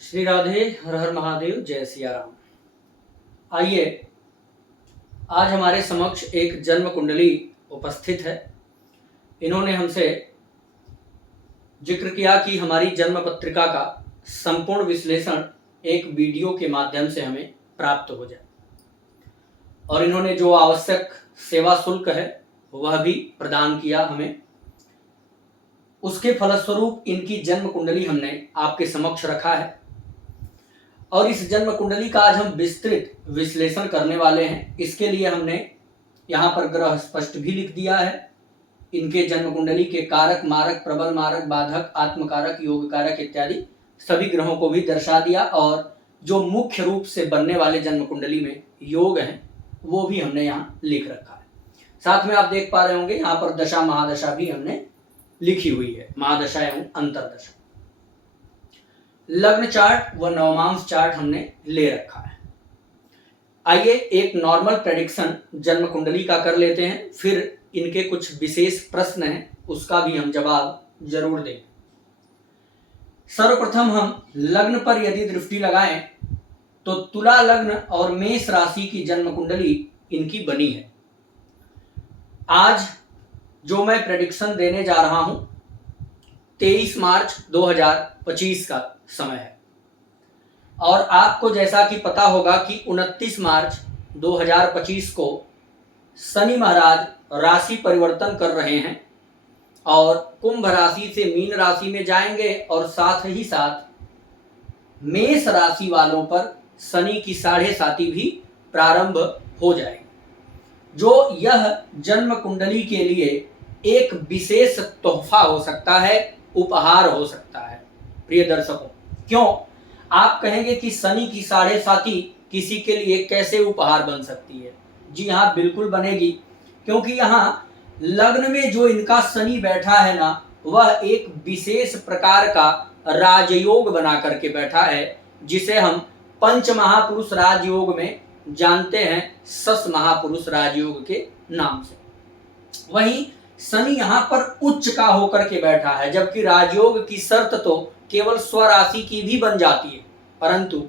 श्री राधे, हर हर महादेव, जय सिया राम। आइए, आज हमारे समक्ष एक जन्म कुंडली उपस्थित है। इन्होंने हमसे जिक्र किया कि हमारी जन्म पत्रिका का संपूर्ण विश्लेषण एक वीडियो के माध्यम से हमें प्राप्त हो जाए, और इन्होंने जो आवश्यक सेवा शुल्क है वह भी प्रदान किया हमें। उसके फलस्वरूप इनकी जन्म कुंडली हमने आपके समक्ष रखा है, और इस जन्म कुंडली का आज हम विस्तृत विश्लेषण करने वाले हैं। इसके लिए हमने यहाँ पर ग्रह स्पष्ट भी लिख दिया है। इनके जन्म कुंडली के कारक, मारक, प्रबल मारक, बाधक, आत्मकारक, योग कारक इत्यादि सभी ग्रहों को भी दर्शा दिया, और जो मुख्य रूप से बनने वाले जन्म कुंडली में योग हैं वो भी हमने यहाँ लिख रखा है। साथ में आप देख पा रहे होंगे यहाँ पर दशा महादशा भी हमने लिखी हुई है, महादशा एवं अंतरदशा। लग्न चार्ट व नवमांश चार्ट हमने ले रखा है। आइए एक नॉर्मल प्रेडिक्शन जन्म कुंडली का कर लेते हैं, फिर इनके कुछ विशेष प्रश्न हैं उसका भी हम जवाब जरूर देंगे। सर्वप्रथम हम लग्न पर यदि दृष्टि लगाएं तो तुला लग्न और मेष राशि की जन्म कुंडली इनकी बनी है। आज जो मैं प्रेडिक्शन देने जा रहा हूं 23 मार्च 2025 का समय है, और आपको जैसा कि पता होगा कि 29 मार्च 2025 को शनि महाराज राशि परिवर्तन कर रहे हैं और कुंभ राशि से मीन राशि में जाएंगे, और साथ ही साथ मेष राशि वालों पर शनि की 7.5 भी प्रारंभ हो जाएगी, जो यह जन्म कुंडली के लिए एक विशेष तोहफा हो सकता है, उपहार हो सकता है। प्रिय दर्शकों, क्यों आप कहेंगे कि शनि की 7.5 किसी के लिए कैसे उपहार बन सकती है? जी हाँ, बिल्कुल बनेगी, क्योंकि यहाँ लग्न में जो इनका शनि बैठा है ना, वह एक विशेष प्रकार का राजयोग बना करके बैठा है, जिसे हम पंच महापुरुष राजयोग में जानते हैं, सस महापुरुष राजयोग के नाम से। वहीं शनि यहाँ पर उच्च का होकर के बैठा है, जबकि राजयोग की शर्त तो केवल स्वराशि की भी बन जाती है, परंतु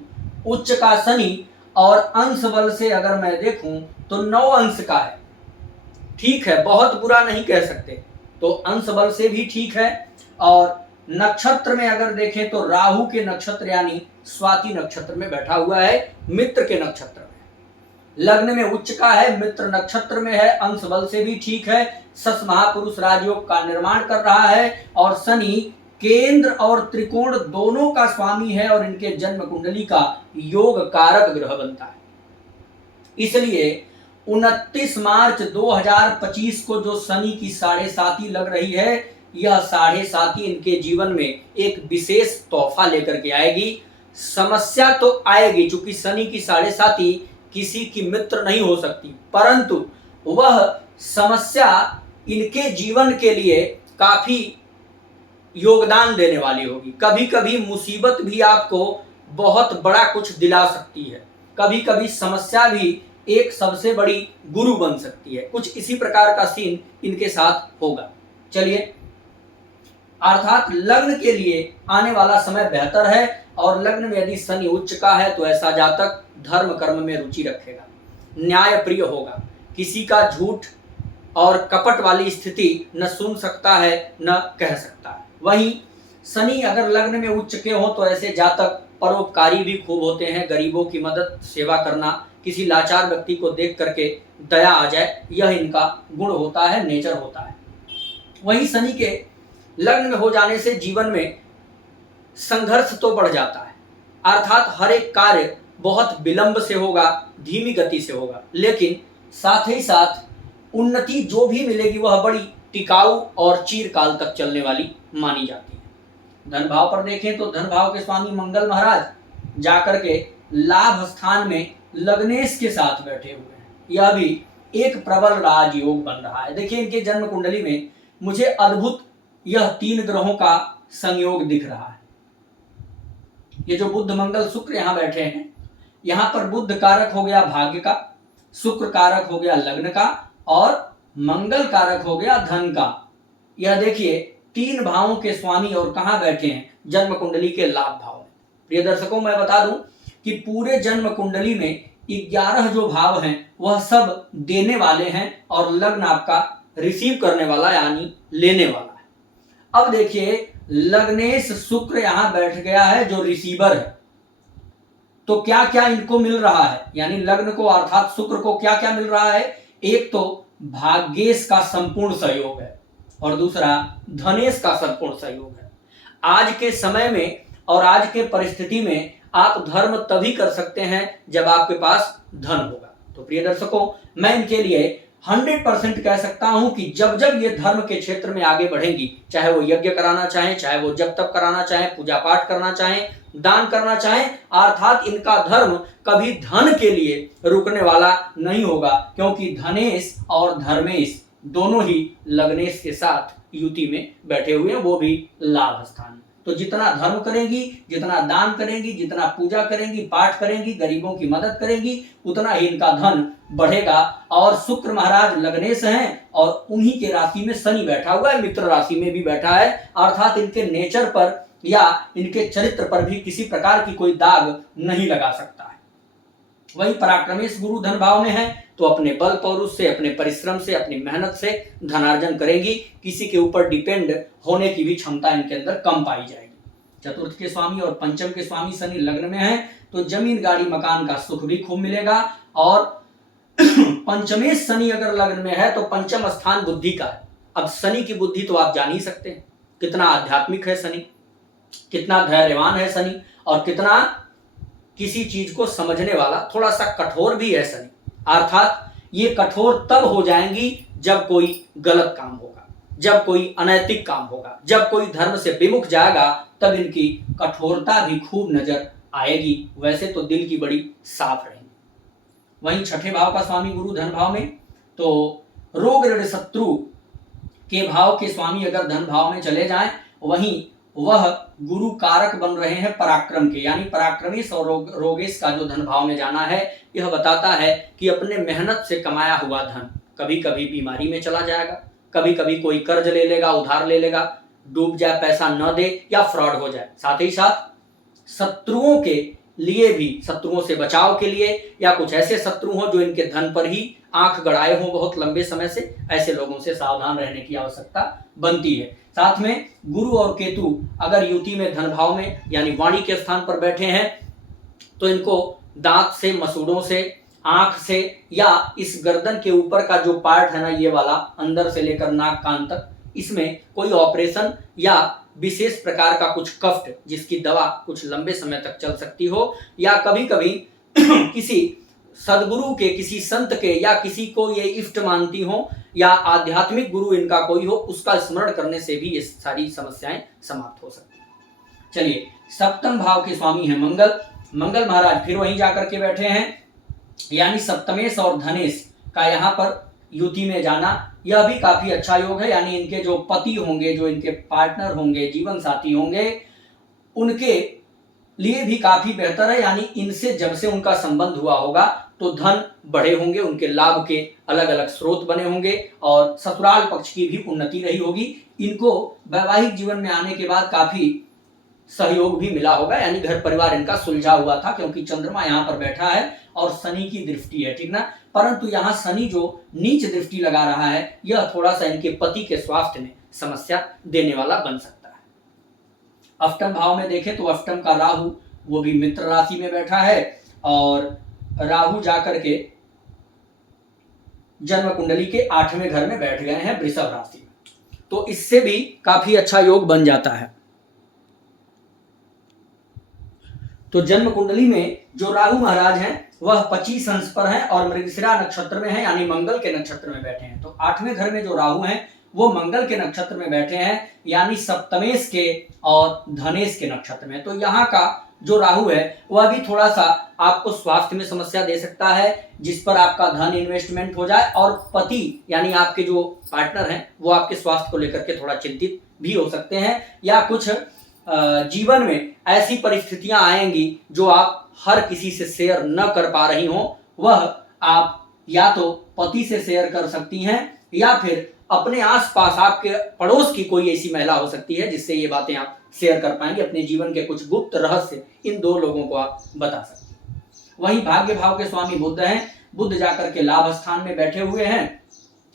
उच्च का शनि और अंश बल से अगर मैं देखूं तो 9 अंश का है। ठीक है, बहुत बुरा नहीं कह सकते, तो अंश बल से भी ठीक है। और नक्षत्र में अगर देखें तो राहु के नक्षत्र यानी स्वाति नक्षत्र में बैठा हुआ है, मित्र के नक्षत्र में। लग्न में उच्च का है, मित्र नक्षत्र में है, अंश बल से भी ठीक है, सस महापुरुष राजयोग का निर्माण कर रहा है, और शनि केंद्र और त्रिकोण दोनों का स्वामी है, और इनके जन्म कुंडली का योग कारक ग्रह बनता है। इसलिए 29 मार्च 2025 को जो शनि की 7.5 लग रही है, यह 7.5 इनके जीवन में एक विशेष तोहफा लेकर के आएगी। समस्या तो आएगी, चूंकि शनि की 7.5 किसी की मित्र नहीं हो सकती, परंतु वह समस्या इनके जीवन के लिए काफी योगदान देने वाली होगी। कभी कभी मुसीबत भी आपको बहुत बड़ा कुछ दिला सकती है, कभी कभी समस्या भी एक सबसे बड़ी गुरु बन सकती है। कुछ इसी प्रकार का सीन इनके साथ होगा। चलिए, अर्थात लग्न के लिए आने वाला समय बेहतर है, और लग्न में यदि शनि उच्च का है तो ऐसा जातक धर्म कर्म में रुचि रखेगा, न्याय प्रिय होगा, किसी का झूठ और कपट वाली स्थिति न सुन सकता है न कह सकता है। वहीं शनि अगर लग्न में उच्च के हो तो ऐसे जातक परोपकारी भी खूब होते हैं, गरीबों की मदद, सेवा करना, किसी लाचार व्यक्ति को देख करके दया आ जाए, यह इनका गुण होता है, नेचर होता है। वहीं शनि के लग्न में हो जाने से जीवन में संघर्ष तो बढ़ जाता है, अर्थात हर एक कार्य बहुत विलंब से होगा, धीमी गति से होगा, लेकिन साथ ही साथ उन्नति जो भी मिलेगी वह बड़ी टिकाऊ और चिरकाल तक चलने वाली मानी जाती है। धन भाव पर देखें तो धन भाव के स्वामी मंगल महाराज जाकर के लाभ स्थान में लग्नेश के साथ बैठे हुए हैं, यह भी एक प्रबल राजयोग बन रहा है। देखिए, इनके जन्म कुंडली में मुझे अद्भुत यह 3 ग्रहों का संयोग दिख रहा है। ये जो बुध मंगल शुक्र यहाँ बैठे हैं, यहाँ पर बुध कारक हो गया भाग्य का, शुक्र कारक हो गया लग्न का, और मंगल कारक हो गया धन का। यह देखिए 3 भावों के स्वामी और कहाँ बैठे हैं? जन्म कुंडली के लाभ भाव में। प्रिय दर्शकों, मैं बता दूं कि पूरे जन्म कुंडली में 11 जो भाव हैं वह सब देने वाले हैं और लग्न आपका रिसीव करने वाला यानी लेने वाला है। अब देखिए, लग्नेश शुक्र यहां बैठ गया है जो रिसीवर है, तो क्या क्या इनको मिल रहा है, यानी लग्न को अर्थात शुक्र को क्या क्या मिल रहा है। एक तो भाग्येश का संपूर्ण सहयोग है और दूसरा धनेश का संपूर्ण सहयोग है। आज के समय में और आज के परिस्थिति में आप धर्म तभी कर सकते हैं जब आपके पास धन होगा। तो प्रिय दर्शकों, मैं इनके लिए 100% कह सकता हूं कि जब जब ये धर्म के क्षेत्र में आगे बढ़ेंगी, चाहे वो यज्ञ कराना चाहें, चाहे वो जप तप कराना चाहें, पूजा पाठ करना चाहें, दान करना चाहें, अर्थात इनका धर्म कभी धन के लिए रुकने वाला नहीं होगा, क्योंकि धनेश और धर्मेश दोनों ही लग्नेश के साथ युति में बैठे हुए हैं, वो भी लाभ स्थान। तो जितना धर्म करेंगी, जितना दान करेंगी, जितना पूजा करेंगी, पाठ करेंगी, गरीबों की मदद करेंगी, उतना ही इनका धन बढ़ेगा। और शुक्र महाराज लग्नेश हैं और उन्हीं के राशि में शनि बैठा हुआ है, मित्र राशि में भी बैठा है, अर्थात इनके नेचर पर या इनके चरित्र पर भी किसी प्रकार की कोई दाग नहीं लगा सकता है। वही पराक्रमेश गुरु धन भाव में है, तो अपने बल पौरुष से, अपने परिश्रम से, अपनी मेहनत से धनार्जन करेंगी, किसी के ऊपर डिपेंड होने की भी क्षमता इनके अंदर कम पाई जाएगी। चतुर्थ के स्वामी और पंचम के स्वामी शनि लग्न में है, तो जमीन गाड़ी मकान का सुख भी खूब मिलेगा। और पंचमेश शनि अगर लग्न में है तो पंचम स्थान बुद्धि का है। अब शनि की बुद्धि तो आप जान ही सकते हैं, कितना आध्यात्मिक है शनि, कितना धैर्यवान है शनि, और कितना किसी चीज को समझने वाला, थोड़ा सा कठोर भी है शनि। अर्थात ये कठोर तब हो जाएंगी जब कोई गलत काम होगा, जब कोई अनैतिक काम होगा, जब कोई धर्म से विमुख जाएगा, तब इनकी कठोरता भी खूब नजर आएगी। वैसे तो दिल की बड़ी साफ रहेंगी। वहीं छठे भाव का स्वामी गुरु धन भाव में, तो रोग ऋण शत्रु के भाव के स्वामी अगर धन भाव में चले जाएं, वहीं वह गुरु कारक बन रहे हैं पराक्रम के, यानी पराक्रमेश और रोगेश का जो धन भाव में जाना है, यह बताता है कि अपने मेहनत से कमाया हुआ धन कभी कभी बीमारी में चला जाएगा, कभी कभी कोई कर्ज ले लेगा, उधार ले लेगा, डूब जाए, पैसा न दे या फ्रॉड हो जाए। साथ ही साथ शत्रुओं के लिए भी, शत्रुओं से बचाव के लिए, या कुछ ऐसे शत्रु हो जो इनके धन पर ही आंख गड़ाए हो बहुत लंबे समय से, ऐसे लोगों से सावधान रहने की आवश्यकता बनती है। साथ में गुरु और केतु अगर युति में धन भाव में यानी वाणी के स्थान पर बैठे हैं, तो इनको दांत से, मसूड़ों से, आंख से, या इस गर्दन के ऊपर का जो पार्ट है ना, ये वाला अंदर से लेकर नाक कान तक, इसमें कोई ऑपरेशन या विशेष प्रकार का कुछ कष्ट जिसकी दवा कुछ लंबे समय तक चल सकती हो, या कभी कभी किसी सदगुरु के, किसी संत के, या किसी को ये इष्ट मानती हो, या आध्यात्मिक गुरु इनका कोई हो, उसका स्मरण करने से भी ये सारी समस्याएं समाप्त हो सकती हैं। चलिए, सप्तम भाव के स्वामी हैं मंगल। मंगल महाराज फिर वहीं जाकर के बैठे हैं, यानी सप्तमेश और धनेश का यहाँ पर युति में जाना, यह भी काफी अच्छा योग है। यानी इनके जो पति होंगे, जो इनके पार्टनर होंगे, जीवन साथी होंगे, उनके लिए भी काफी बेहतर है। यानी इनसे जब से उनका संबंध हुआ होगा तो धन बढ़े होंगे, उनके लाभ के अलग अलग स्रोत बने होंगे, और ससुराल पक्ष की भी उन्नति रही होगी। इनको वैवाहिक जीवन में आने के बाद काफी सहयोग भी मिला होगा, यानी घर परिवार इनका सुलझा हुआ था, क्योंकि चंद्रमा यहाँ पर बैठा है और शनि की दृष्टि है, ठीक ना। परंतु यहाँ शनि जो नीच दृष्टि लगा रहा है, यह थोड़ा सा इनके पति के स्वास्थ्य में समस्या देने वाला बन सकता है। अष्टम भाव में देखें तो अष्टम का राहु, वो भी मित्र राशि में बैठा है, और राहु जाकर के जन्म कुंडली के 8वें घर में बैठ गए हैं वृषभ राशि में, तो इससे भी काफी अच्छा योग बन जाता है। तो जन्म कुंडली में जो राहु महाराज हैं वह 25 अंश पर हैं और मृगशिरा नक्षत्र में हैं, यानी मंगल के नक्षत्र में बैठे हैं। तो 8वें घर में जो राहु हैं वो मंगल के नक्षत्र में बैठे हैं, यानी सप्तमेश के और धनेश के नक्षत्र में। तो यहाँ का जो राहु है वह भी थोड़ा सा आपको स्वास्थ्य में समस्या दे सकता है, जिस पर आपका धन इन्वेस्टमेंट हो जाए, और पति यानी आपके जो पार्टनर हैं वो आपके स्वास्थ्य को लेकर के थोड़ा चिंतित भी हो सकते हैं, या कुछ जीवन में ऐसी परिस्थितियां आएंगी जो आप हर किसी से शेयर न कर पा रही हो, वह आप या तो पति से शेयर कर सकती हैं, या फिर अपने आसपास आपके पड़ोस की कोई ऐसी महिला हो सकती है जिससे ये बातें आप शेयर कर पाएंगे, अपने जीवन के कुछ गुप्त रहस्य इन दो लोगों को आप बता सकते हैं। वही भाग्य भाव के स्वामी बुध हैं, बुध जाकर के लाभ स्थान में बैठे हुए हैं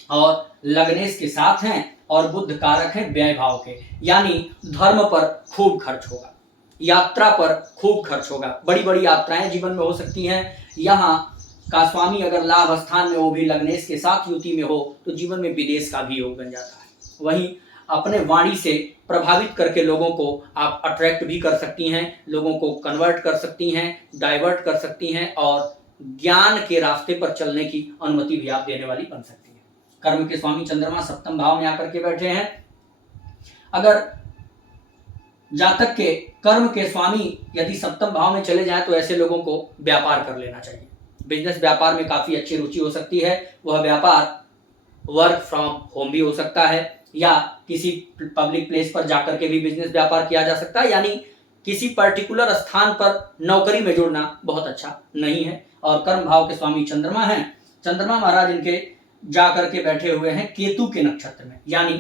और लग्नेश के साथ हैं और बुध कारक है व्यय भाव के, यानी धर्म पर खूब खर्च होगा, यात्रा पर खूब खर्च होगा, बड़ी बड़ी यात्राएं जीवन में हो सकती हैं। यहाँ का स्वामी अगर लाभ स्थान में, वो भी लग्नेश के साथ युति में हो, तो जीवन में विदेश का भी योग बन जाता है। वहीं अपने वाणी से प्रभावित करके लोगों को आप अट्रैक्ट भी कर सकती हैं, लोगों को कन्वर्ट कर सकती हैं, डाइवर्ट कर सकती हैं और ज्ञान के रास्ते पर चलने की अनुमति भी आप देने वाली बन सकती है। कर्म के स्वामी चंद्रमा सप्तम भाव में आकर के बैठे हैं। अगर जातक के कर्म के स्वामी यदि सप्तम भाव में चले जाएं तो ऐसे लोगों को व्यापार कर लेना चाहिए। बिजनेस व्यापार में काफी अच्छी रुचि हो सकती है। वह व्यापार वर्क फ्रॉम होम भी हो सकता है या किसी पब्लिक प्लेस पर जाकर के भी बिजनेस व्यापार किया जा सकता है, यानी किसी पर्टिकुलर स्थान पर नौकरी में जुड़ना बहुत अच्छा नहीं है। और कर्म भाव के स्वामी चंद्रमा हैं। चंद्रमा महाराज इनके जाकर के बैठे हुए हैं केतु के नक्षत्र में, यानी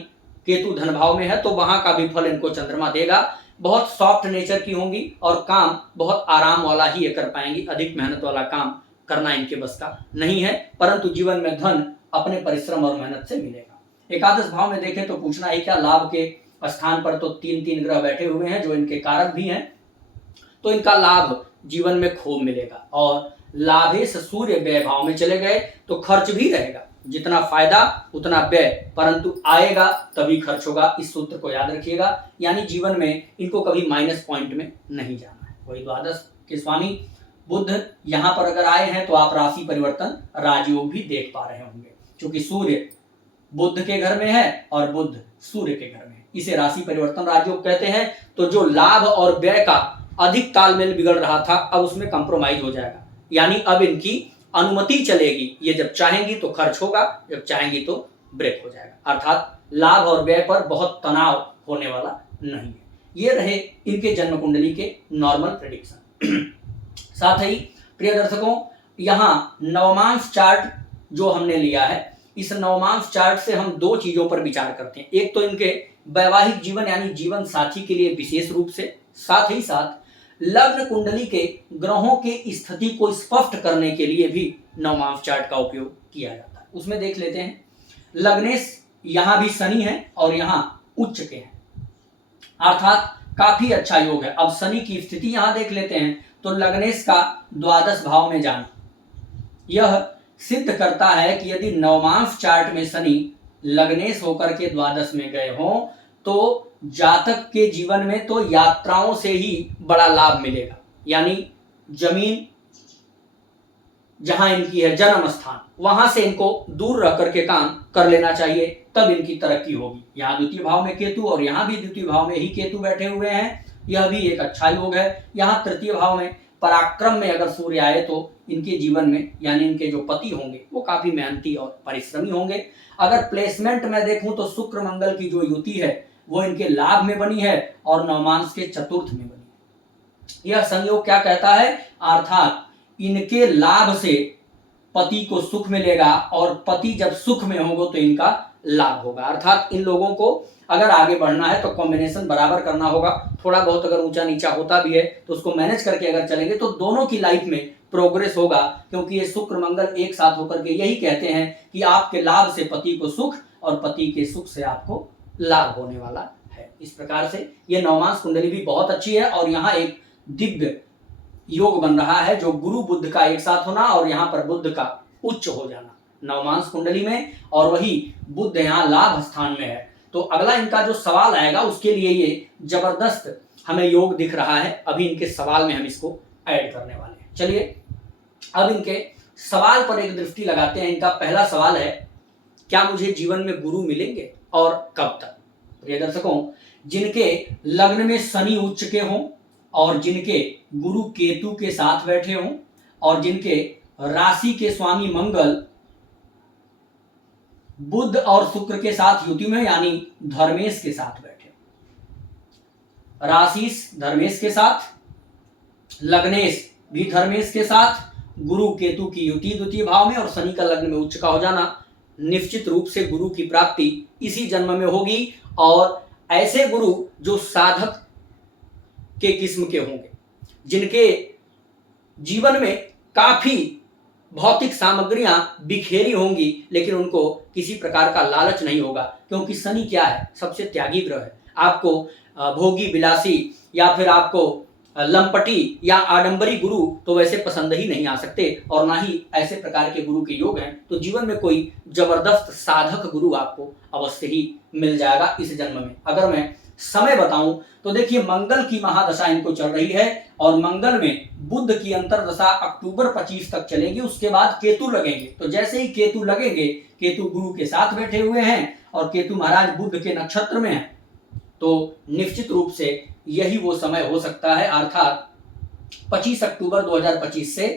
केतु धन भाव में है, तो वहां का भी फल इनको चंद्रमा देगा। बहुत सॉफ्ट नेचर की होंगी और काम बहुत आराम वाला ही ये कर पाएंगी, अधिक मेहनत वाला काम करना इनके बस का नहीं है, परंतु जीवन में धन अपने परिश्रम और मेहनत से मिलेगा। एकादश भाव में देखें तो पूछना ही क्या, लाभ के स्थान पर तो तीन तीन ग्रह बैठे हुए हैं जो इनके कारक भी हैं, तो इनका लाभ जीवन में खूब मिलेगा। और लाभेश सूर्य व्यय भाव में चले गए तो खर्च भी रहेगा, जितना फायदा उतना व्यय, परंतु आएगा तभी खर्च होगा, इस सूत्र को याद रखिएगा। यानी जीवन में इनको कभी माइनस पॉइंट में नहीं जाना है। वही द्वादश के स्वामी बुध यहां पर अगर आए हैं तो आप राशि परिवर्तन राजयोग भी देख पा रहे होंगे, क्योंकि सूर्य बुध के घर में है और बुध सूर्य के घर में है, इसे राशि परिवर्तन राजयोग कहते हैं। तो जो लाभ और व्यय का अधिक तालमेल बिगड़ रहा था अब उसमें कंप्रोमाइज हो जाएगा, यानी अब इनकी अनुमति चलेगी, ये जब चाहेंगी तो खर्च होगा, जब चाहेंगी तो ब्रेक हो जाएगा, अर्थात लाभ और व्यय पर बहुत तनाव होने वाला नहीं है। ये रहे इनके जन्म कुंडली के नॉर्मल प्रेडिक्शन। साथ ही प्रिय दर्शकों, यहाँ नवमांश चार्ट जो हमने लिया है, इस नवमांश चार्ट से हम दो चीजों पर विचार करते हैं। एक तो इनके वैवाहिक जीवन यानी जीवन साथी के लिए विशेष रूप से, साथ ही साथ लग्न कुंडली के ग्रहों के स्थिति को स्पष्ट करने के लिए भी नवमांश चार्ट का उपयोग किया जाता है। उसमें देख लेते हैं, लग्नेश यहां भी शनि है और यहां उच्च के हैं, अर्थात काफी अच्छा योग है। अब शनि की स्थिति यहां देख लेते हैं तो लग्नेश का द्वादश भाव में जाना यह सिद्ध करता है कि यदि नवमांश चार्ट में शनि लग्नेश होकर के द्वादश में गए हों तो जातक के जीवन में तो यात्राओं से ही बड़ा लाभ मिलेगा, यानी जमीन जहां इनकी है जन्म स्थान, वहां से इनको दूर रह करके काम कर लेना चाहिए, तब इनकी तरक्की होगी। यहाँ द्वितीय भाव में केतु और यहाँ भी द्वितीय भाव में ही केतु बैठे हुए हैं, यह भी एक अच्छा योग है। यहाँ तृतीय भाव में पराक्रम में अगर सूर्य आए तो इनके जीवन में यानी इनके जो पति होंगे वो काफी मेहनती और परिश्रमी होंगे। अगर प्लेसमेंट में देखूं तो शुक्र मंगल की जो युति है वो इनके लाभ में बनी है और नवमांश के चतुर्थ में बनी है। यह संयोग क्या कहता है, अर्थात इनके लाभ से पति को सुख मिलेगा और पति जब सुख में होगा तो इनका लाभ होगा, अर्थात इन लोगों को अगर आगे बढ़ना है तो कॉम्बिनेशन बराबर करना होगा। थोड़ा बहुत अगर ऊंचा नीचा होता भी है तो उसको मैनेज करके अगर चलेंगे तो दोनों की लाइफ में प्रोग्रेस होगा, क्योंकि ये शुक्र मंगल एक साथ होकर के यही कहते हैं कि आपके लाभ से पति को सुख और पति के सुख से आपको लाभ होने वाला है। इस प्रकार से ये नवमांश कुंडली भी बहुत अच्छी है और यहाँ एक दिव्य योग बन रहा है जो गुरु बुध का एक साथ होना और यहाँ पर बुध का उच्च हो जाना नवमांश कुंडली में, और वही बुध यहाँ लाभ स्थान में है। तो अगला इनका जो सवाल आएगा उसके लिए ये जबरदस्त हमें योग दिख रहा है। अभी इनके सवाल में हम इसको ऐड करने वाले हैं। चलिए अब इनके सवाल पर एक दृष्टि लगाते हैं। इनका पहला सवाल है, क्या मुझे जीवन में गुरु मिलेंगे और कब तक? प्रिय दर्शकों, जिनके लग्न में शनि उच्च के हों और जिनके गुरु केतु के साथ बैठे हों और जिनके राशि के स्वामी मंगल बुध और शुक्र के साथ युति में यानी धर्मेश के साथ बैठे, राशिस धर्मेश के साथ, लग्नेश भी धर्मेश के साथ, गुरु केतु की युति द्वितीय भाव में और शनि का लग्न में उच्च का हो जाना, निश्चित रूप से गुरु की प्राप्ति इसी जन्म में होगी। और ऐसे गुरु जो साधक के किस्म के होंगे, जिनके जीवन में काफी भौतिक सामग्रियां बिखेरी होंगी, लेकिन उनको किसी प्रकार का लालच नहीं होगा, क्योंकि शनि क्या है, सबसे त्यागी ग्रह है। आपको भोगी विलासी या फिर आपको लंपटी या आडंबरी गुरु तो वैसे पसंद ही नहीं आ सकते, और ना ही ऐसे प्रकार के गुरु के योग हैं। तो जीवन में कोई जबरदस्त साधक गुरु आपको अवश्य ही मिल जाएगा इस जन्म में। अगर मैं समय बताऊं तो देखिए, मंगल की महादशा इनको चल रही है, और मंगल में बुध की अंतरदशा अक्टूबर 25 तक चलेगी। उसके बाद केतु लगेंगे। तो जैसे ही केतु लगेंगे, केतु गुरु के साथ बैठे हुए हैं और केतु महाराज बुध के नक्षत्र में है, तो निश्चित रूप से यही वो समय हो सकता है, अर्थात 25 अक्टूबर 2025 से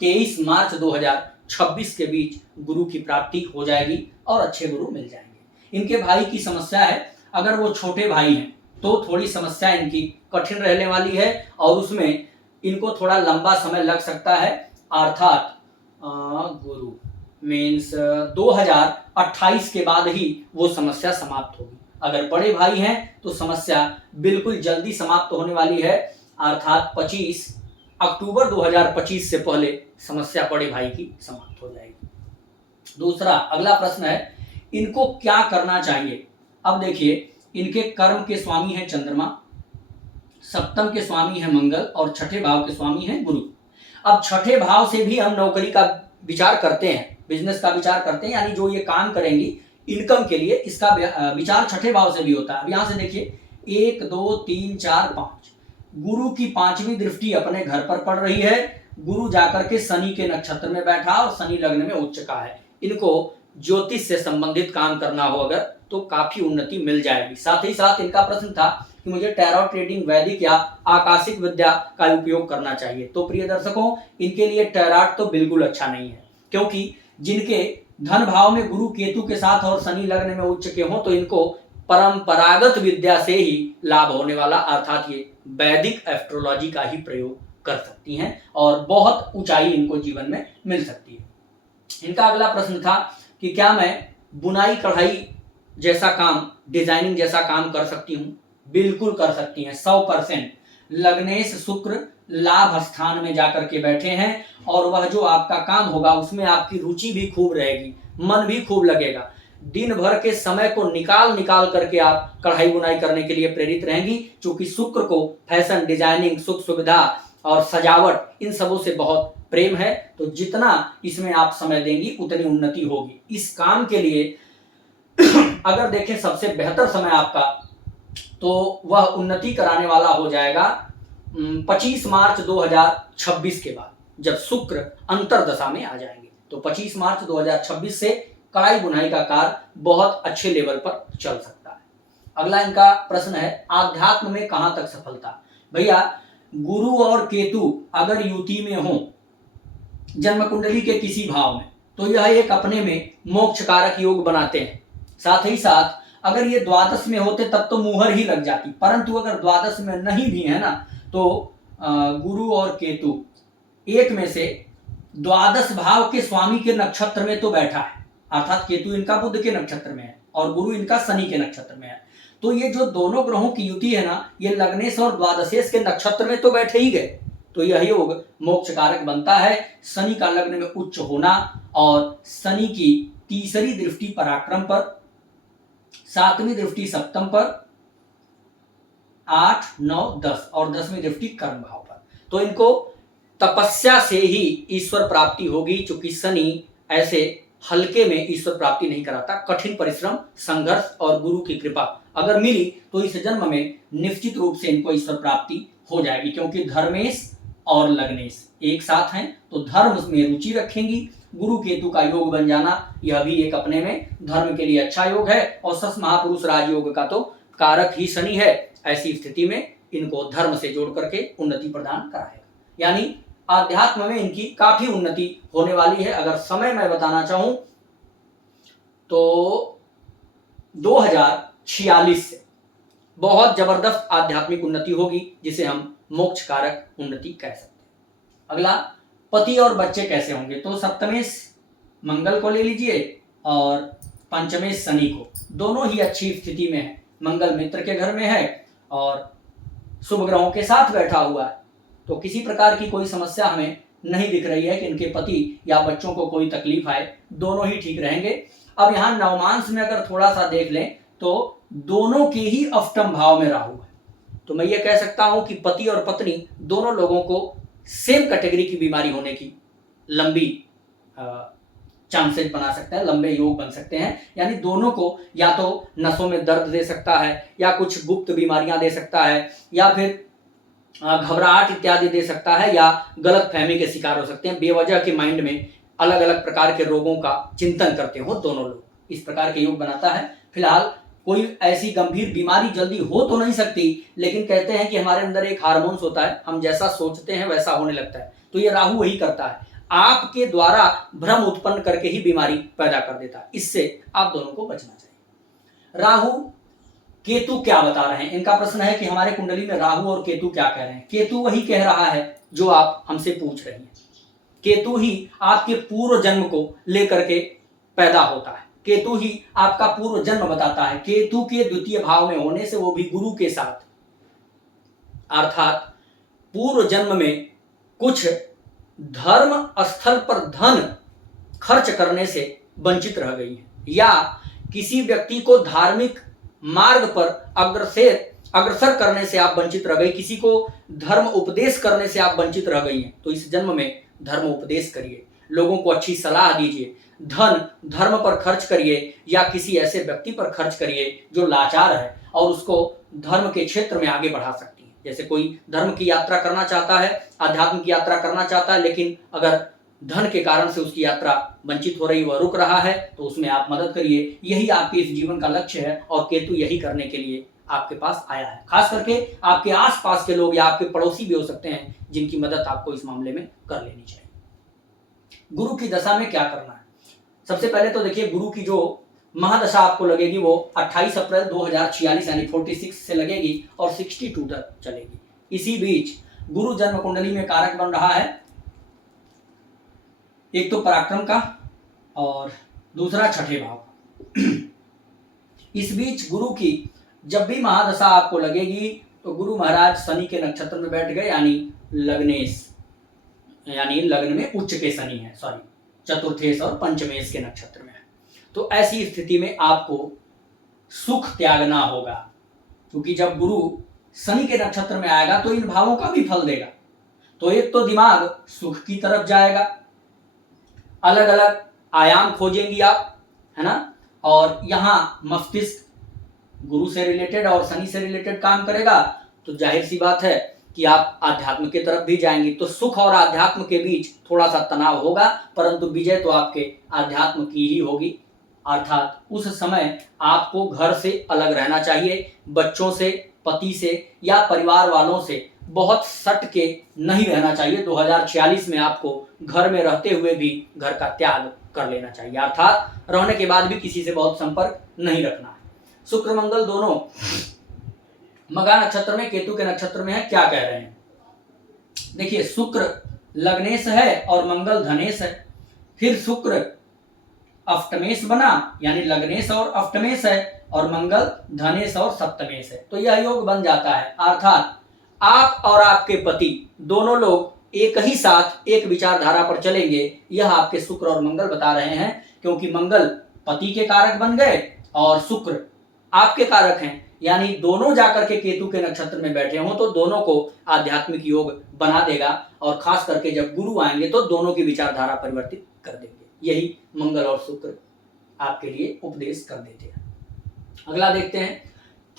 23 मार्च 2026 के बीच गुरु की प्राप्ति हो जाएगी और अच्छे गुरु मिल जाएंगे। इनके भाई की समस्या है, अगर वो छोटे भाई हैं तो थोड़ी समस्या इनकी कठिन रहने वाली है, और उसमें इनको थोड़ा लंबा समय लग सकता है, अर्थात गुरु मीन्स 2028 के बाद ही वो समस्या समाप्त होगी। अगर बड़े भाई हैं तो समस्या बिल्कुल जल्दी समाप्त होने वाली है, अर्थात 25 अक्टूबर 2025 से पहले समस्या बड़े भाई की समाप्त हो जाएगी। दूसरा अगला प्रश्न है, इनको क्या करना चाहिए। अब देखिए, इनके कर्म के स्वामी हैं चंद्रमा, सप्तम के स्वामी हैं मंगल, और छठे भाव के स्वामी हैं गुरु। अब छठे भाव से भी हम नौकरी का विचार करते हैं, बिजनेस का विचार करते हैं, यानी जो ये काम करेंगी इनकम के लिए, इसका विचार छठे भाव से भी होता है। अब यहां से देखिए, 1 2 3 4 5 गुरु की 5वीं दृष्टि अपने घर पर पड़ रही है। गुरु जाकर के शनि के नक्षत्र में बैठा और शनि लग्न में उच्च का है। इनको ज्योतिष से संबंधित काम करना हो अगर, तो काफी उन्नति मिल जाएगी। साथ ही साथ इनका प्रश्न था कि मुझे टैरोट रीडिंग, वैदिक या आकाशिक विद्या का उपयोग करना चाहिए। तो प्रिय दर्शकों, इनके लिए टैरोट तो बिल्कुल अच्छा नहीं है, क्योंकि जिनके धन भाव में गुरु केतु के साथ और शनि लग्न में उच्च के हों, तो इनको परंपरागत विद्या से ही लाभ होने वाला, अर्थात ये वैदिक एस्ट्रोलॉजी का ही प्रयोग कर सकती हैं और बहुत ऊंचाई इनको जीवन में मिल सकती है। इनका अगला प्रश्न था कि क्या मैं बुनाई कढ़ाई जैसा काम, डिजाइनिंग जैसा काम कर सकती हूँ। बिल्कुल कर सकती हैं, 100%। लग्नेश शुक्र लाभ स्थान में जाकर के बैठे हैं, और वह जो आपका काम होगा उसमें आपकी रुचि भी खूब रहेगी, मन भी खूब लगेगा। दिन भर के समय को निकाल करके आप कढ़ाई बुनाई करने के लिए प्रेरित रहेंगी, क्योंकि शुक्र को फैशन, डिजाइनिंग, सुख सुविधा और सजावट, इन सबों से बहुत प्रेम है। तो जितना इसमें आप समय देंगी उतनी उन्नति होगी। इस काम के लिए अगर देखें सबसे बेहतर समय आपका, तो वह उन्नति कराने वाला हो जाएगा 25 मार्च 2026 के बाद, जब शुक्र अंतरदशा में आ जाएंगे। तो 25 मार्च 2026 से कढ़ाई बुनाई का कार्य बहुत अच्छे लेवल पर चल सकता है। अगला इनका प्रश्न है, आध्यात्म में कहां तक सफलता। भैया, गुरु और केतु अगर युति में हो जन्म कुंडली के किसी भाव में, तो यह एक अपने में मोक्ष कारक योग बनाते हैं। साथ ही साथ अगर ये द्वादश में होते तब तो मुहर ही लग जाती, परंतु अगर द्वादश में नहीं भी है ना, तो गुरु और केतु एक में से द्वादश भाव के स्वामी के नक्षत्र में तो बैठा है, अर्थात केतु इनका बुध के नक्षत्र में है और गुरु इनका शनि के नक्षत्र में है। तो ये जो दोनों ग्रहों की युति है ना, ये लग्नेश और द्वादशेश के नक्षत्र में तो बैठे ही गए, तो यह योग मोक्ष कारक बनता है। शनि का लग्न में उच्च होना और शनि की तीसरी दृष्टि पराक्रम पर, 7वीं दृष्टि सप्तम पर, 8 9 10 और 10वीं दृष्टि कर्म भाव पर, तो इनको तपस्या से ही ईश्वर प्राप्ति होगी। चूंकि शनि ऐसे हल्के में ईश्वर प्राप्ति नहीं कराता, कठिन परिश्रम, संघर्ष और गुरु की कृपा अगर मिली तो इस जन्म में निश्चित रूप से इनको ईश्वर प्राप्ति हो जाएगी, क्योंकि धर्मेश और लग्नेश एक साथ हैं, तो धर्म में रुचि रखेंगी। गुरु केतु का योग बन जाना, यह भी एक अपने में धर्म के लिए अच्छा योग है, और सस महापुरुष राजयोग का तो कारक ही शनि है। ऐसी स्थिति में इनको धर्म से जोड़ करके उन्नति प्रदान कराएगा, यानी आध्यात्म में इनकी काफी उन्नति होने वाली है। अगर समय मैं बताना चाहूं तो 2046 से बहुत जबरदस्त आध्यात्मिक उन्नति होगी, जिसे हम मोक्ष कारक उन्नति कह सकते हैं। अगला, पति और बच्चे कैसे होंगे। तो सप्तमेश मंगल को ले लीजिए और पंचमेश शनि को, दोनों ही अच्छी स्थिति में है। मंगल मित्र के घर में है और शुभ ग्रहों के साथ बैठा हुआ है, तो किसी प्रकार की कोई समस्या हमें नहीं दिख रही है कि इनके पति या बच्चों को कोई तकलीफ आए, दोनों ही ठीक रहेंगे। अब यहाँ नवमांश में अगर थोड़ा सा देख लें तो दोनों के ही अष्टम भाव में राहु है, तो मैं ये कह सकता हूं कि पति और पत्नी दोनों लोगों को सेम कैटेगरी की बीमारी होने की लंबी चांसेस बना सकते हैं, लंबे योग बन सकते हैं। यानी दोनों को या तो नसों में दर्द दे सकता है, या कुछ गुप्त बीमारियां दे सकता है, या फिर घबराहट इत्यादि दे सकता है, या गलत फहमी के शिकार हो सकते हैं। बेवजह के माइंड में अलग अलग प्रकार के रोगों का चिंतन करते हो दोनों लोग, इस प्रकार के योग बनाता है। फिलहाल कोई ऐसी गंभीर बीमारी जल्दी हो तो नहीं सकती, लेकिन कहते हैं कि हमारे अंदर एक हार्मोन्स होता है, हम जैसा सोचते हैं वैसा होने लगता है, तो ये राहु वही करता है, आपके द्वारा भ्रम उत्पन्न करके ही बीमारी पैदा कर देता है। इससे आप दोनों को बचना चाहिए। राहु केतु क्या बता रहे हैं, इनका प्रश्न है कि हमारे कुंडली में राहु और केतु क्या कह रहे हैं। केतु वही कह रहा है जो आप हमसे पूछ रही हैं। केतु ही आपके पूर्व जन्म को लेकर के पैदा होता है, केतु ही आपका पूर्व जन्म बताता है। केतु के द्वितीय भाव में होने से, वो भी गुरु के साथ, अर्थात पूर्व जन्म में कुछ धर्म स्थल पर धन खर्च करने से वंचित रह गई है, या किसी व्यक्ति को धार्मिक मार्ग पर अग्रसर करने से आप वंचित रह गई, किसी को धर्म उपदेश करने से आप वंचित रह गई हैं। तो इस जन्म में धर्म उपदेश करिए, लोगों को अच्छी सलाह दीजिए, धर्म पर खर्च करिए, या किसी ऐसे व्यक्ति पर खर्च करिए जो लाचार है और उसको धर्म के क्षेत्र में आगे बढ़ा सकती है। जैसे कोई धर्म की यात्रा करना चाहता है, आध्यात्म की यात्रा करना चाहता है, लेकिन अगर धन के कारण से उसकी यात्रा वंचित हो रही, वह रुक रहा है, तो उसमें आप मदद करिए। यही आपके इस जीवन का लक्ष्य है, और केतु यही करने के लिए आपके पास आया है। खास करके आपके आसपास के लोग या आपके पड़ोसी भी हो सकते हैं जिनकी मदद आपको इस मामले में कर लेनी चाहिए। गुरु की दशा में क्या करना है, सबसे पहले तो देखिए, गुरु की जो महादशा आपको लगेगी वो 28 अप्रैल 2046 यानी 46 से लगेगी और 62 तक चलेगी। इसी बीच गुरु जन्म कुंडली में कारक बन रहा है, एक तो पराक्रम का और दूसरा छठे भाव। इस बीच गुरु की जब भी महादशा आपको लगेगी तो गुरु महाराज शनि के नक्षत्र में बैठ गए, यानी लग्नेश, यानी लग्न में उच्च के शनि है, सॉरी चतुर्थेश और पंचमेश के नक्षत्र में है। तो ऐसी स्थिति में आपको सुख त्यागना होगा, क्योंकि जब गुरु शनि के नक्षत्र में आएगा तो इन भावों का भी फल देगा। तो एक तो दिमाग सुख की तरफ जाएगा, अलग अलग आयाम खोजेंगी आप, है ना, और यहां मस्तिष्क गुरु से रिलेटेड और शनि से रिलेटेड काम करेगा, तो जाहिर सी बात है कि आप आध्यात्म की तरफ भी जाएंगी। तो सुख और आध्यात्म के बीच थोड़ा सा तनाव होगा, परंतु विजय तो आपके आध्यात्म की ही होगी। अर्थात उस समय आपको घर से अलग रहना चाहिए, बच्चों से, पति से या परिवार वालों से बहुत सट के नहीं रहना चाहिए। 2046 में आपको घर में रहते हुए भी घर का त्याग कर लेना चाहिए, अर्थात रहने के बाद भी किसी से बहुत संपर्क नहीं रखना है। शुक्र मंगल दोनों मघा नक्षत्र में, केतु के नक्षत्र में है, क्या कह रहे हैं देखिए। शुक्र लग्नेश है और मंगल धनेश है, फिर शुक्र अष्टमेश बना, यानी लग्नेश और अष्टमेश है, और मंगल धनेश और सप्तमेश है। तो यह योग बन जाता है, अर्थात आप और आपके पति दोनों लोग एक ही साथ एक विचारधारा पर चलेंगे। यह आपके शुक्र और मंगल बता रहे हैं, क्योंकि मंगल पति के कारक बन गए और शुक्र आपके कारक हैं, यानी दोनों जाकर के केतु के नक्षत्र में बैठे हों तो दोनों को आध्यात्मिक योग बना देगा, और खास करके जब गुरु आएंगे तो दोनों की विचारधारा परिवर्तित कर देंगे। यही मंगल और शुक्र आपके लिए उपदेश कर देते हैं। अगला देखते हैं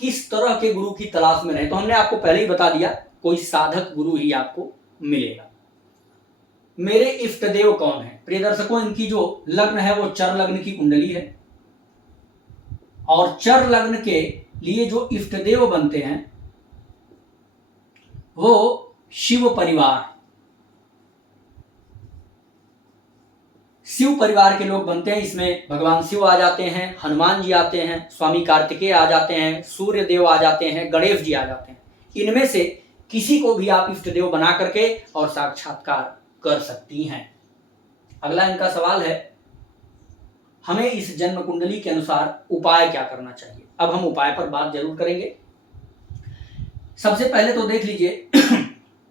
किस तरह के गुरु की तलाश में रहे। तो हमने आपको पहले ही बता दिया, कोई साधक गुरु ही आपको मिलेगा। मेरे इष्ट देव कौन है प्रिय दर्शकों, इनकी जो लग्न है वो चर लग्न की कुंडली है, और चर लग्न के लिए जो इष्ट देव बनते हैं वो शिव परिवार, शिव परिवार के लोग बनते हैं। इसमें भगवान शिव आ जाते हैं, हनुमान जी आते हैं, स्वामी कार्तिकेय आ जाते हैं, सूर्य देव आ जाते हैं, गणेश जी आ जाते हैं। इनमें से किसी को भी आप इष्ट देव बना करके और साक्षात्कार कर सकती हैं। अगला इनका सवाल है, हमें इस जन्म कुंडली के अनुसार उपाय क्या करना चाहिए। अब हम उपाय पर बात जरूर करेंगे। सबसे पहले तो देख लीजिए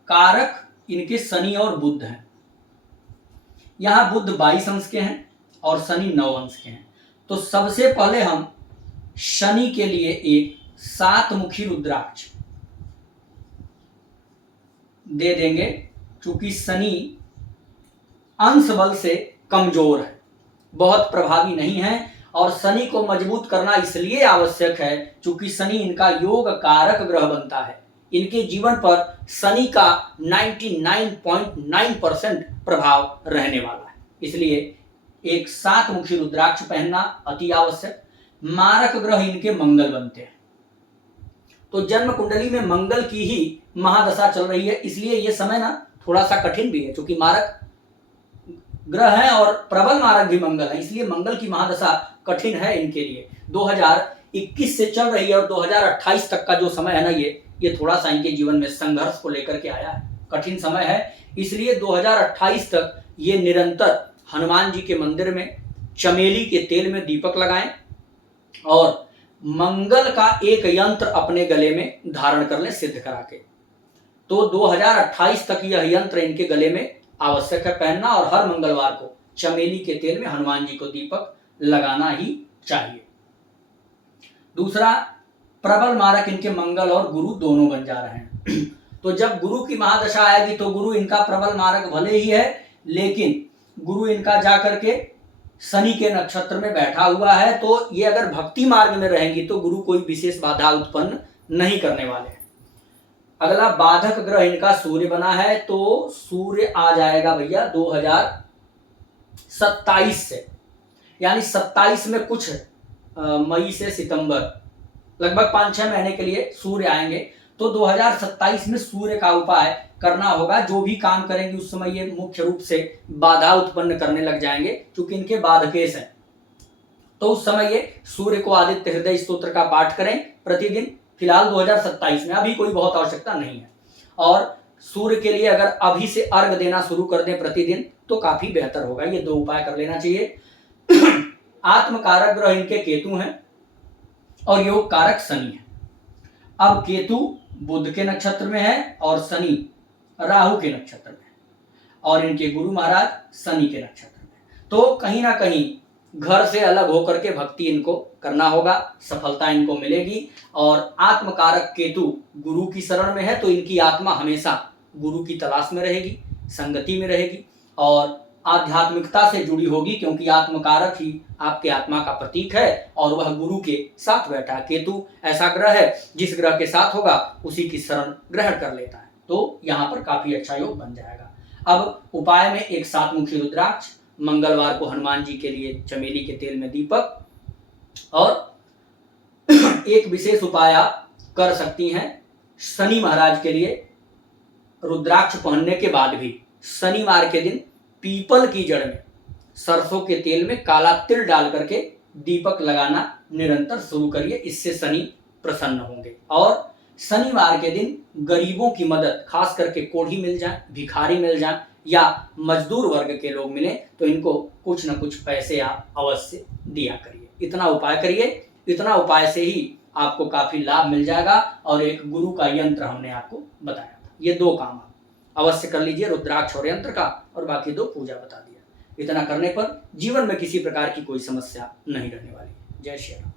कारक इनके शनि और बुध हैं। यहां बुध 22 अंश के हैं और शनि 9 अंश के हैं। तो सबसे पहले हम शनि के लिए एक 7 मुखी रुद्राक्ष दे देंगे, क्योंकि शनि अंश बल से कमजोर है, बहुत प्रभावी नहीं है। और शनि को मजबूत करना इसलिए आवश्यक है क्योंकि शनि इनका योग कारक ग्रह बनता है। इनके जीवन पर शनि का 99.9% प्रभाव रहने वाला है, इसलिए एक 7 मुखी रुद्राक्ष पहनना अति आवश्यक। मारक ग्रह इनके मंगल बनते हैं, तो जन्म कुंडली में मंगल की ही महादशा चल रही है, इसलिए यह समय ना थोड़ा सा कठिन भी है, क्योंकि मारक ग्रह है और प्रबल मारक भी मंगल है, इसलिए मंगल की महादशा कठिन है इनके लिए। 2021 से चल रही है और 2028 तक का जो समय है ना, ये थोड़ा सा इनके जीवन में संघर्ष को लेकर के आया है, कठिन समय है। इसलिए 2028 तक ये निरंतर हनुमान जी के मंदिर में चमेली के तेल में दीपक लगाएं और मंगल का एक यंत्र अपने गले में धारण कर लें सिद्ध करा के। तो 2028 तक यह यंत्र इनके गले में आवश्यक है पहनना, और हर मंगलवार को चमेली के तेल में हनुमान जी को दीपक लगाना ही चाहिए। दूसरा, प्रबल मारक इनके मंगल और गुरु दोनों बन जा रहे हैं। तो जब गुरु की महादशा आएगी तो गुरु इनका प्रबल मारक भले ही है, लेकिन गुरु इनका जाकर के शनि के नक्षत्र में बैठा हुआ है, तो ये अगर भक्ति मार्ग में रहेंगी तो गुरु कोई विशेष बाधा उत्पन्न नहीं करने वाले हैं। अगला बाधक ग्रह इनका सूर्य बना है, तो सूर्य आ जाएगा भैया 2027 से, यानी 27 में कुछ मई से सितंबर लगभग 5-6 महीने के लिए सूर्य आएंगे। तो 2027 में सूर्य का उपाय करना होगा। जो भी काम करेंगे उस समय ये मुख्य रूप से बाधा उत्पन्न करने लग जाएंगे, क्योंकि इनके बाधकेश हैं। तो उस समय ये सूर्य को आदित्य हृदय स्तोत्र का पाठ करें प्रतिदिन, फिलहाल 2027 में, अभी कोई बहुत आवश्यकता नहीं है। और सूर्य के लिए अगर अभी से अर्घ देना शुरू कर दें प्रतिदिन तो काफी बेहतर होगा। ये 2 उपाय कर लेना चाहिए। आत्मकारक ग्रह इनके केतु हैं और योग कारक शनि है। अब केतु बुध के नक्षत्र में है और शनि राहु के नक्षत्र में है, और इनके गुरु महाराज शनि के नक्षत्र में। तो कहीं ना कहीं घर से अलग होकर के भक्ति इनको करना होगा, सफलता इनको मिलेगी। और आत्मकारक केतु गुरु की शरण में है, तो इनकी आत्मा हमेशा गुरु की तलाश में रहेगी, संगति में रहेगी और आध्यात्मिकता से जुड़ी होगी, क्योंकि आत्मकारक ही आपके आत्मा का प्रतीक है और वह गुरु के साथ बैठा है। केतु ऐसा ग्रह है जिस ग्रह के साथ होगा उसी की शरण ग्रहण कर लेता है, तो यहाँ पर काफी अच्छा योग बन जाएगा। अब उपाय में एक 7 मुखी रुद्राक्ष, मंगलवार को हनुमान जी के लिए चमेली के तेल में दीपक, और एक विशेष उपाय आप कर सकती हैं शनि महाराज के लिए। रुद्राक्ष पहनने के बाद भी शनिवार के दिन पीपल की जड़ में सरसों के तेल में काला तिल डाल करके दीपक लगाना निरंतर शुरू करिए, इससे शनि प्रसन्न होंगे। और शनिवार के दिन गरीबों की मदद, खास करके कोढ़ी मिल जाए, भिखारी मिल जाए या मजदूर वर्ग के लोग मिले, तो इनको कुछ न कुछ पैसे आप अवश्य दिया करिए। इतना उपाय करिए, इतना उपाय से ही आपको काफी लाभ मिल जाएगा। और एक गुरु का यंत्र हमने आपको बताया था, ये 2 काम आप अवश्य कर लीजिए, रुद्राक्ष और यंत्र का, और बाकी 2 पूजा बता दिया। इतना करने पर जीवन में किसी प्रकार की कोई समस्या नहीं रहने वाली। जय श्री राम।